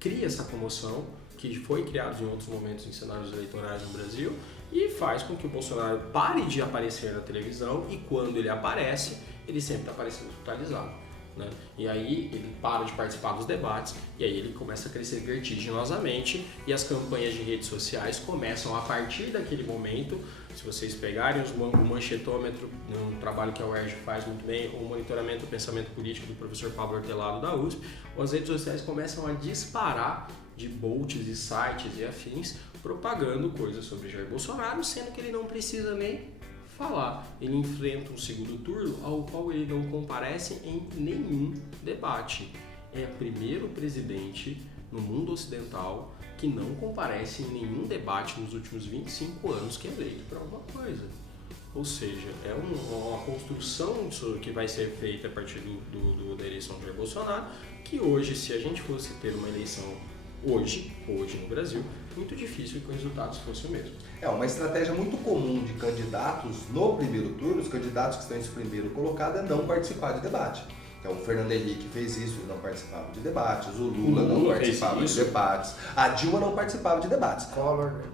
cria essa comoção que foi criada em outros momentos em cenários eleitorais no Brasil e faz com que o Bolsonaro pare de aparecer na televisão e quando ele aparece, ele sempre está aparecendo totalizado. né? E aí ele para de participar dos debates e aí ele começa a crescer vertiginosamente e as campanhas de redes sociais começam a partir daquele momento. Se vocês pegarem o manchetômetro, um trabalho que a UERJ faz muito bem, o monitoramento do pensamento político do professor Pablo Hortelado da USP, as redes sociais começam a disparar de bolts e sites e afins propagando coisas sobre Jair Bolsonaro, sendo que ele não precisa nem falar. Ele enfrenta um segundo turno ao qual ele não comparece em nenhum debate. É o primeiro presidente no mundo ocidental que não comparece em nenhum debate nos últimos 25 anos que é eleito para alguma coisa. Ou seja, é uma construção que vai ser feita a partir da eleição de Jair Bolsonaro, que hoje, se a gente fosse ter uma eleição hoje no Brasil, muito difícil que os resultados fossem o mesmo. É uma estratégia muito comum de candidatos no primeiro turno, os candidatos que estão em primeiro colocado, é não participar de debate. Então o Fernando Henrique fez isso, ele não participava de debates, o Lula não participava de debates, a Dilma não participava de debates,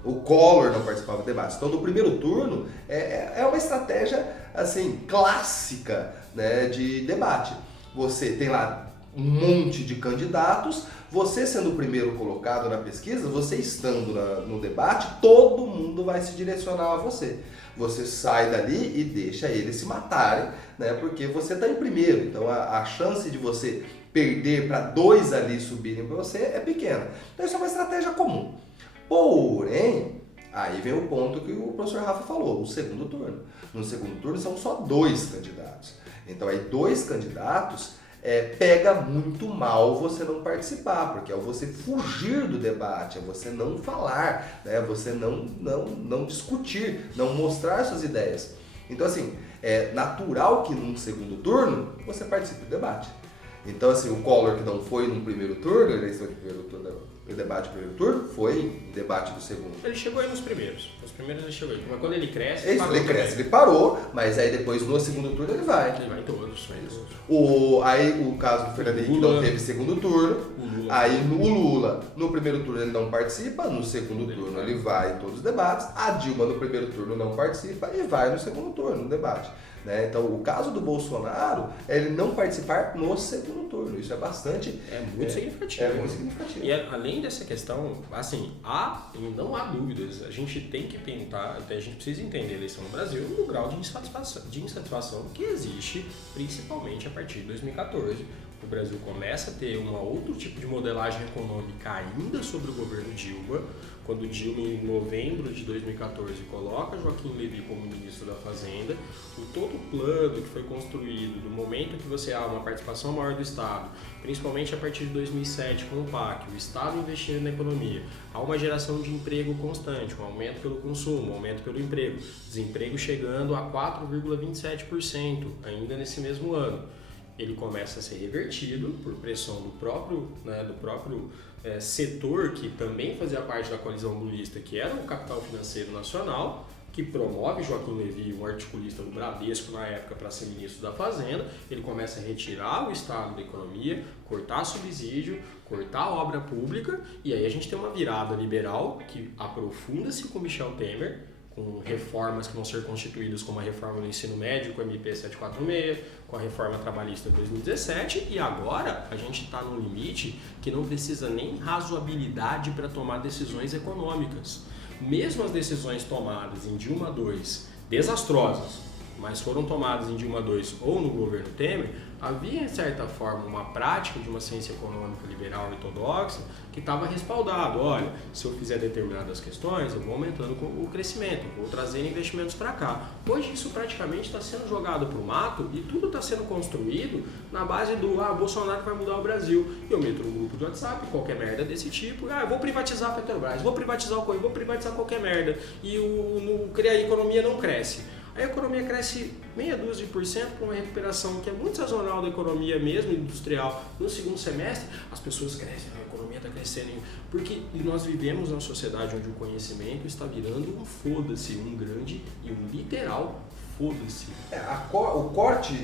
o Collor não participava de debates. Então no primeiro turno é uma estratégia assim, clássica, né, de debate. Você tem lá um monte de candidatos, você sendo o primeiro colocado na pesquisa, você estando no debate, todo mundo vai se direcionar a você. Você sai dali e deixa eles se matarem, né? Porque você está em primeiro. Então a chance de você perder para dois ali subirem para você é pequena. Então isso é uma estratégia comum. Porém, aí vem o ponto que o professor Rafa falou, o segundo turno. No segundo turno são só dois candidatos. Então aí dois candidatos pega muito mal você não participar, porque é você fugir do debate, é você não falar, né? Você não discutir, não mostrar suas ideias. Então assim, é natural que num segundo turno você participe do debate. Então assim, o Collor que não foi no primeiro turno, eleição de primeiro turno, o debate do primeiro turno, foi o debate do segundo. Ele chegou aí nos primeiros ele chegou aí, mas quando ele cresce, ele parou, mas aí depois no segundo turno ele vai. Ele vai em todos. Aí o caso do Fernando Henrique não teve segundo turno, aí o Lula no primeiro turno ele não participa, no segundo turno ele vai em todos os debates, a Dilma no primeiro turno não participa e vai no segundo turno no debate. Né? Então o caso do Bolsonaro é ele não participar no segundo turno, isso é bastante... É muito significativo. É muito significativo. E além dessa questão, assim, não há dúvidas, a gente tem que tentar, até a gente precisa entender a eleição no Brasil no grau de insatisfação que existe, principalmente a partir de 2014. O Brasil começa a ter um outro tipo de modelagem econômica ainda sobre o governo Dilma, quando Dilma, em novembro de 2014, coloca Joaquim Levy como ministro da Fazenda, todo o plano que foi construído, do momento que você há uma participação maior do Estado, principalmente a partir de 2007 com o PAC, o Estado investindo na economia, há uma geração de emprego constante, um aumento pelo consumo, um aumento pelo emprego, desemprego chegando a 4,27% ainda nesse mesmo ano. Ele começa a ser revertido por pressão do próprio setor que também fazia parte da coalizão lulista, que era o capital financeiro nacional, que promove Joaquim Levy, um articulista do Bradesco na época, para ser ministro da Fazenda. Ele começa a retirar o Estado da economia, cortar subsídio, cortar obra pública, e aí a gente tem uma virada liberal que aprofunda-se com Michel Temer, com reformas que vão ser constituídas como a reforma do ensino médio, com o MP 746, com a reforma trabalhista de 2017, e agora a gente está num limite que não precisa nem razoabilidade para tomar decisões econômicas. Mesmo as decisões tomadas em Dilma II, desastrosas, mas foram tomadas em Dilma II ou no governo Temer, havia, de certa forma, uma prática de uma ciência econômica liberal ortodoxa que estava respaldado. Olha, se eu fizer determinadas questões, eu vou aumentando o crescimento, vou trazer investimentos para cá. Hoje isso praticamente está sendo jogado para o mato e tudo está sendo construído na base do Bolsonaro vai mudar o Brasil. Eu meto no grupo de WhatsApp, qualquer merda desse tipo, eu vou privatizar a Petrobras, vou privatizar o Correio, vou privatizar qualquer merda. E a economia não cresce. A economia cresce meia dúzia de % com uma recuperação que é muito sazonal da economia mesmo, industrial. No segundo semestre, as pessoas crescem, a economia está crescendo. Porque nós vivemos numa sociedade onde o conhecimento está virando um foda-se, um grande e um literal foda-se. O corte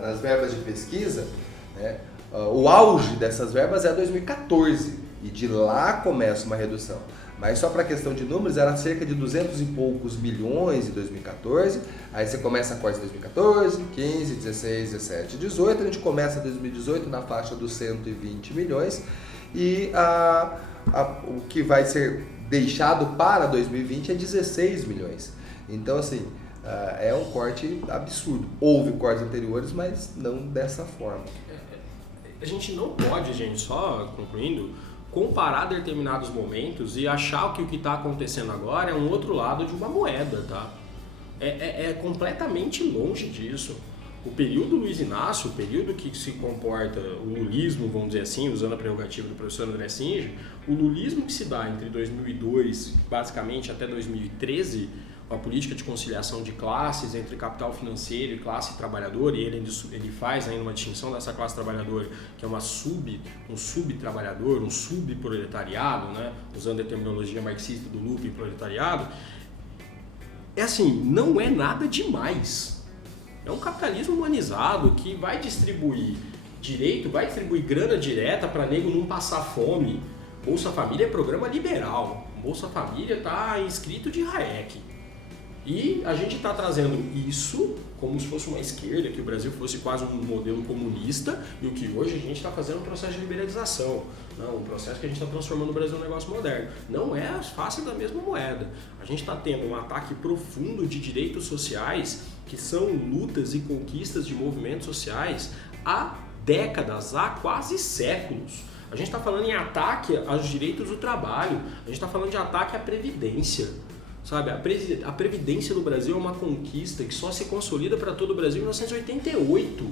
nas verbas de pesquisa, né, o auge dessas verbas é 2014 e de lá começa uma redução. Mas só para questão de números, era cerca de 200 e poucos milhões em 2014. Aí você começa a corte em 2014, 15, 16, 17, 18. A gente começa 2018 na faixa dos 120 milhões. E o que vai ser deixado para 2020 é 16 milhões. Então, assim, é um corte absurdo. Houve cortes anteriores, mas não dessa forma. A gente não pode, gente, só concluindo, comparar determinados momentos e achar que o que está acontecendo agora é um outro lado de uma moeda, tá? É completamente longe disso. O período Luiz Inácio, o período que se comporta o lulismo, vamos dizer assim, usando a prerrogativa do professor André Singer, o lulismo que se dá entre 2002, basicamente até 2013, a política de conciliação de classes entre capital financeiro e classe trabalhadora, e ele faz ainda uma distinção dessa classe trabalhadora, que é um subtrabalhador, um subproletariado, né? Usando a terminologia marxista do lucro e proletariado, é assim, não é nada demais. É um capitalismo humanizado que vai distribuir direito, vai distribuir grana direta para nego não passar fome. Bolsa Família é programa liberal. Bolsa Família está inscrito de Hayek. E a gente está trazendo isso como se fosse uma esquerda, que o Brasil fosse quase um modelo comunista, e o que hoje a gente está fazendo é um processo de liberalização, não, um processo que a gente está transformando o Brasil num negócio moderno. Não é a face da mesma moeda. A gente está tendo um ataque profundo de direitos sociais, que são lutas e conquistas de movimentos sociais há décadas, há quase séculos. A gente está falando em ataque aos direitos do trabalho, a gente está falando de ataque à Previdência. Sabe, a Previdência no Brasil é uma conquista que só se consolida para todo o Brasil em 1988.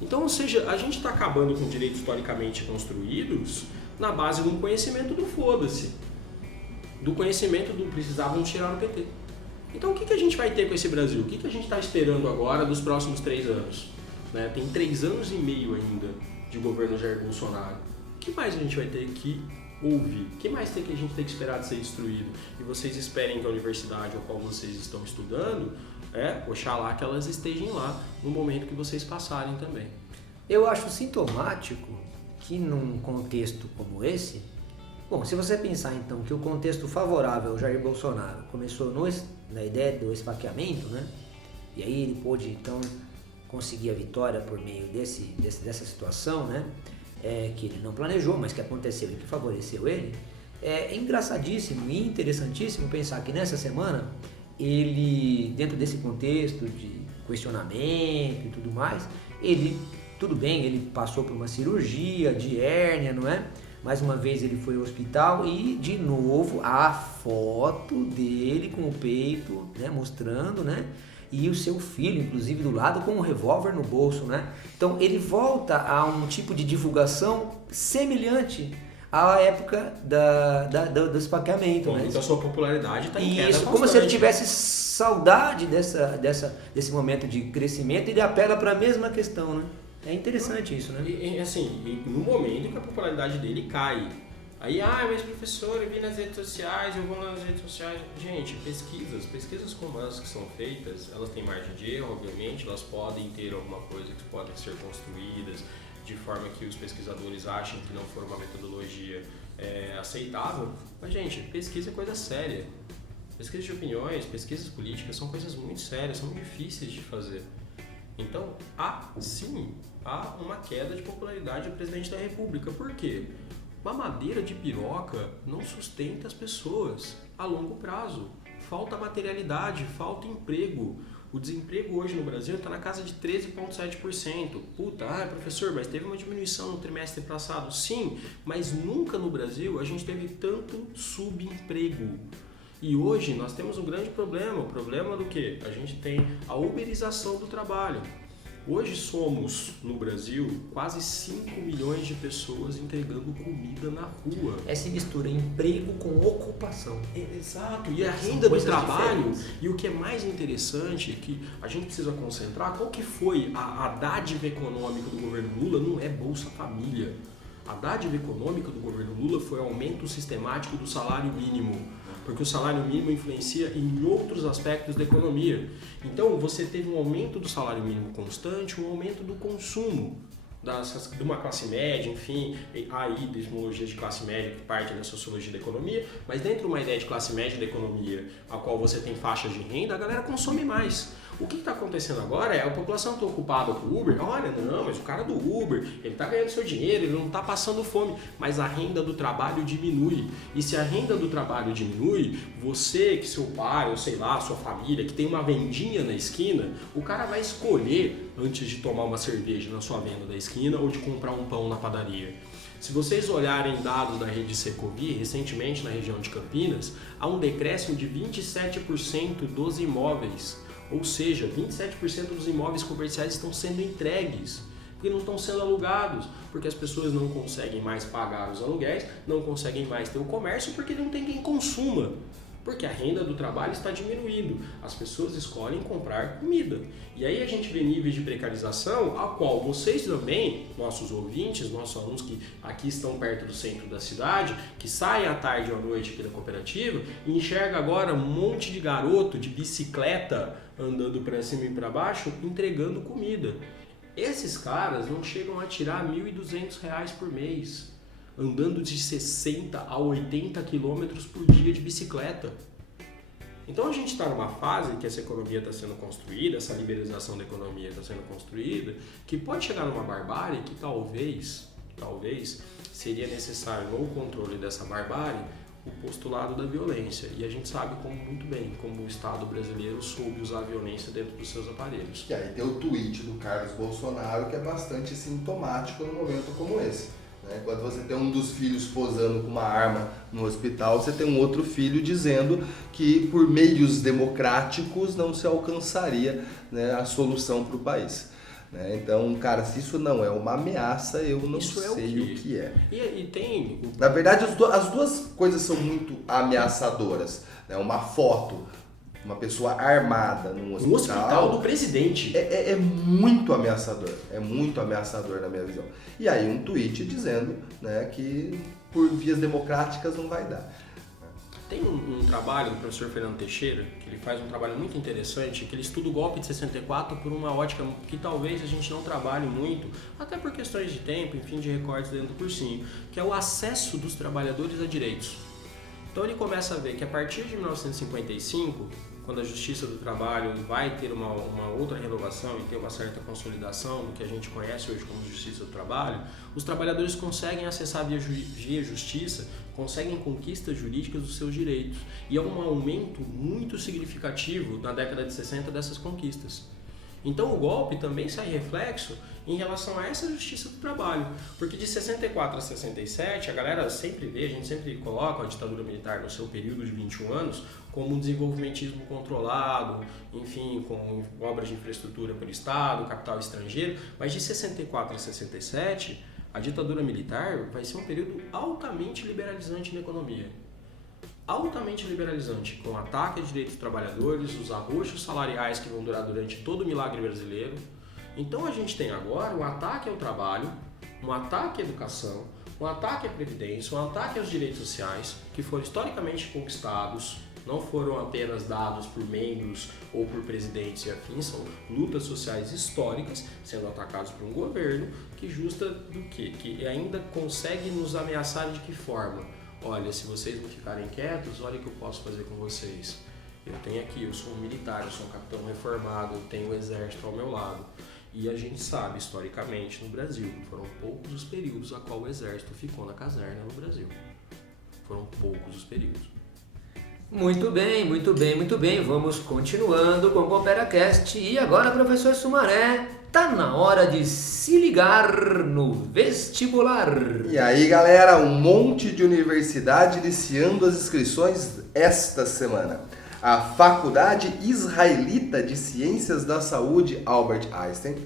Então, ou seja, a gente está acabando com direitos historicamente construídos na base de um conhecimento do foda-se. Do conhecimento do precisavam tirar o PT. Então, o que a gente vai ter com esse Brasil? O que a gente está esperando agora dos próximos 3 anos? Né? Tem 3 anos e meio ainda de governo Jair Bolsonaro. O que mais a gente vai ter que ouvir? O que mais que a gente tem que esperar de ser destruído? E vocês esperem que a universidade ao qual vocês estão estudando, oxalá que elas estejam lá no momento que vocês passarem também. Eu acho sintomático que num contexto como esse, bom, se você pensar então que o contexto favorável ao Jair Bolsonaro começou na ideia do esfaqueamento, né? E aí ele pôde então conseguir a vitória por meio dessa situação, né? Que ele não planejou, mas que aconteceu e que favoreceu ele. É engraçadíssimo e interessantíssimo pensar que nessa semana ele, dentro desse contexto de questionamento e tudo mais, tudo bem, ele passou por uma cirurgia de hérnia, não é? Mais uma vez ele foi ao hospital e, de novo, a foto dele com o peito, né, mostrando, né? E o seu filho, inclusive, do lado com um revólver no bolso, né? Então ele volta a um tipo de divulgação semelhante à época do esfaqueamento, né? Então a sua popularidade está em queda Isso, constante. como se ele tivesse saudade desse momento de crescimento, ele apela para a mesma questão, né? É interessante isso, né? E assim, no momento que a popularidade dele cai, aí, mas professor, eu vi nas redes sociais, eu vou nas redes sociais. Gente, pesquisas como as que são feitas, elas têm margem de erro, obviamente, elas podem ter alguma coisa que podem ser construídas de forma que os pesquisadores achem que não for uma metodologia aceitável. Mas, gente, pesquisa é coisa séria. Pesquisa de opiniões, pesquisas políticas são coisas muito sérias, são difíceis de fazer. Então, há uma queda de popularidade do presidente da República. Por quê? Mamadeira de piroca não sustenta as pessoas a longo prazo. Falta materialidade, falta emprego. O desemprego hoje no Brasil está na casa de 13,7%. Puta, professor, mas teve uma diminuição no trimestre passado. Sim, mas nunca no Brasil a gente teve tanto subemprego. E hoje nós temos um grande problema. O problema do quê? A gente tem a uberização do trabalho. Hoje somos, no Brasil, quase 5 milhões de pessoas entregando comida na rua. Se mistura emprego com ocupação. Exato, e a renda do trabalho. E o que é mais interessante é que a gente precisa concentrar qual que foi a dádiva econômica do governo Lula, não é Bolsa Família. A dádiva econômica do governo Lula foi o aumento sistemático do salário mínimo, porque o salário mínimo influencia em outros aspectos da economia. Então, você teve um aumento do salário mínimo constante, um aumento do consumo. de uma classe média, enfim, há aí epistemologias de classe média que partem da sociologia da economia, mas dentro de uma ideia de classe média da economia, a qual você tem faixas de renda, a galera consome mais. O que está acontecendo agora é a população está ocupada com o Uber. Olha, não, mas o cara do Uber, ele está ganhando seu dinheiro, ele não está passando fome, mas a renda do trabalho diminui. E se a renda do trabalho diminui, você, que seu pai, ou sei lá, sua família, que tem uma vendinha na esquina, o cara vai escolher antes de tomar uma cerveja na sua venda da esquina ou de comprar um pão na padaria. Se vocês olharem dados da rede Secovi, recentemente na região de Campinas, há um decréscimo de 27% dos imóveis. Ou seja, 27% dos imóveis comerciais estão sendo entregues, porque não estão sendo alugados, porque as pessoas não conseguem mais pagar os aluguéis, não conseguem mais ter o comércio, porque não tem quem consuma, porque a renda do trabalho está diminuindo, as pessoas escolhem comprar comida. E aí a gente vê níveis de precarização, a qual vocês também, nossos ouvintes, nossos alunos que aqui estão perto do centro da cidade, que saem à tarde ou à noite aqui da cooperativa, e enxerga agora um monte de garoto de bicicleta andando para cima e para baixo, entregando comida. Esses caras não chegam a tirar R$ 1.200 por mês, andando de 60 a 80 quilômetros por dia de bicicleta. Então a gente está numa fase que essa economia está sendo construída, essa liberalização da economia está sendo construída, que pode chegar numa barbárie que talvez seria necessário no controle dessa barbárie o postulado da violência. E a gente sabe muito bem como o Estado brasileiro soube usar a violência dentro dos seus aparelhos. E aí tem o tweet do Carlos Bolsonaro que é bastante sintomático num momento como esse. Quando você tem um dos filhos posando com uma arma no hospital, você tem um outro filho dizendo que por meios democráticos não se alcançaria, né, a solução para o país. Então, cara, se isso não é uma ameaça, eu não sei o que é. E tem... Na verdade, as duas coisas são muito ameaçadoras. Uma foto, uma pessoa armada num hospital... No hospital do presidente. É muito ameaçador. É muito ameaçador na minha visão. E aí um tweet dizendo, né, que por vias democráticas não vai dar. Tem um trabalho do professor Fernando Teixeira, que ele faz um trabalho muito interessante, que ele estuda o golpe de 64 por uma ótica que talvez a gente não trabalhe muito, até por questões de tempo, enfim, de recortes dentro do cursinho, que é o acesso dos trabalhadores a direitos. Então ele começa a ver que a partir de 1955, quando a Justiça do Trabalho vai ter uma outra renovação e ter uma certa consolidação do que a gente conhece hoje como Justiça do Trabalho, os trabalhadores conseguem acessar via Justiça, conseguem conquistas jurídicas dos seus direitos. E é um aumento muito significativo na década de 60 dessas conquistas. Então o golpe também sai reflexo em relação a essa justiça do trabalho, porque de 64 a 67 a galera sempre vê, a gente sempre coloca a ditadura militar no seu período de 21 anos como um desenvolvimentismo controlado, enfim, com obras de infraestrutura pelo Estado, capital estrangeiro, mas de 64 a 67 a ditadura militar vai ser um período altamente liberalizante na economia. Altamente liberalizante, com ataque a direitos dos trabalhadores, os arroxos salariais que vão durar durante todo o milagre brasileiro. Então a gente tem agora um ataque ao trabalho, um ataque à educação, um ataque à previdência, um ataque aos direitos sociais, que foram historicamente conquistados, não foram apenas dados por membros ou por presidentes e afins, são lutas sociais históricas sendo atacados por um governo que justa do quê? Que ainda consegue nos ameaçar de que forma? Olha, se vocês não ficarem quietos, olha o que eu posso fazer com vocês. Eu tenho aqui, eu sou um militar, eu sou um capitão reformado, eu tenho o exército ao meu lado. E a gente sabe, historicamente, no Brasil, foram poucos os períodos a qual o exército ficou na caserna no Brasil. Foram poucos os períodos. Muito bem, muito bem, muito bem. Vamos continuando com o CooperaCast. E agora, professor Sumaré, tá na hora de se ligar no vestibular. E aí, galera, um monte de universidade iniciando as inscrições esta semana. A Faculdade Israelita de Ciências da Saúde Albert Einstein,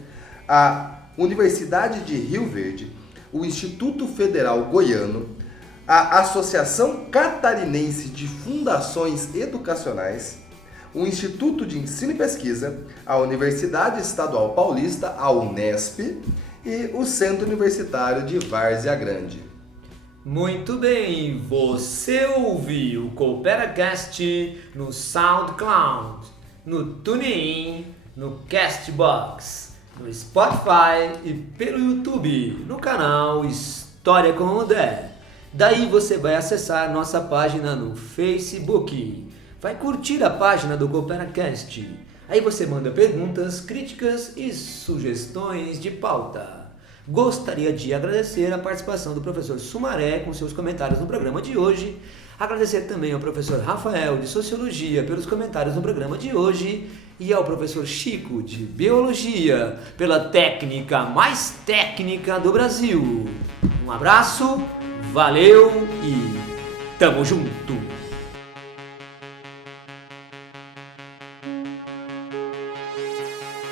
a Universidade de Rio Verde, o Instituto Federal Goiano, a Associação Catarinense de Fundações Educacionais, o Instituto de Ensino e Pesquisa, a Universidade Estadual Paulista, a Unesp, e o Centro Universitário de Várzea Grande. Muito bem, você ouviu o CooperaCast no SoundCloud, no TuneIn, no Castbox no Spotify e pelo YouTube, no canal História com o Dé. Daí você vai acessar nossa página no Facebook, vai curtir a página do CooperaCast. Aí você manda perguntas, críticas e sugestões de pauta. Gostaria de agradecer a participação do professor Sumaré com seus comentários no programa de hoje. Agradecer também ao professor Rafael de Sociologia pelos comentários no programa de hoje e ao professor Chico de Biologia pela técnica mais técnica do Brasil. Um abraço, valeu e tamo junto!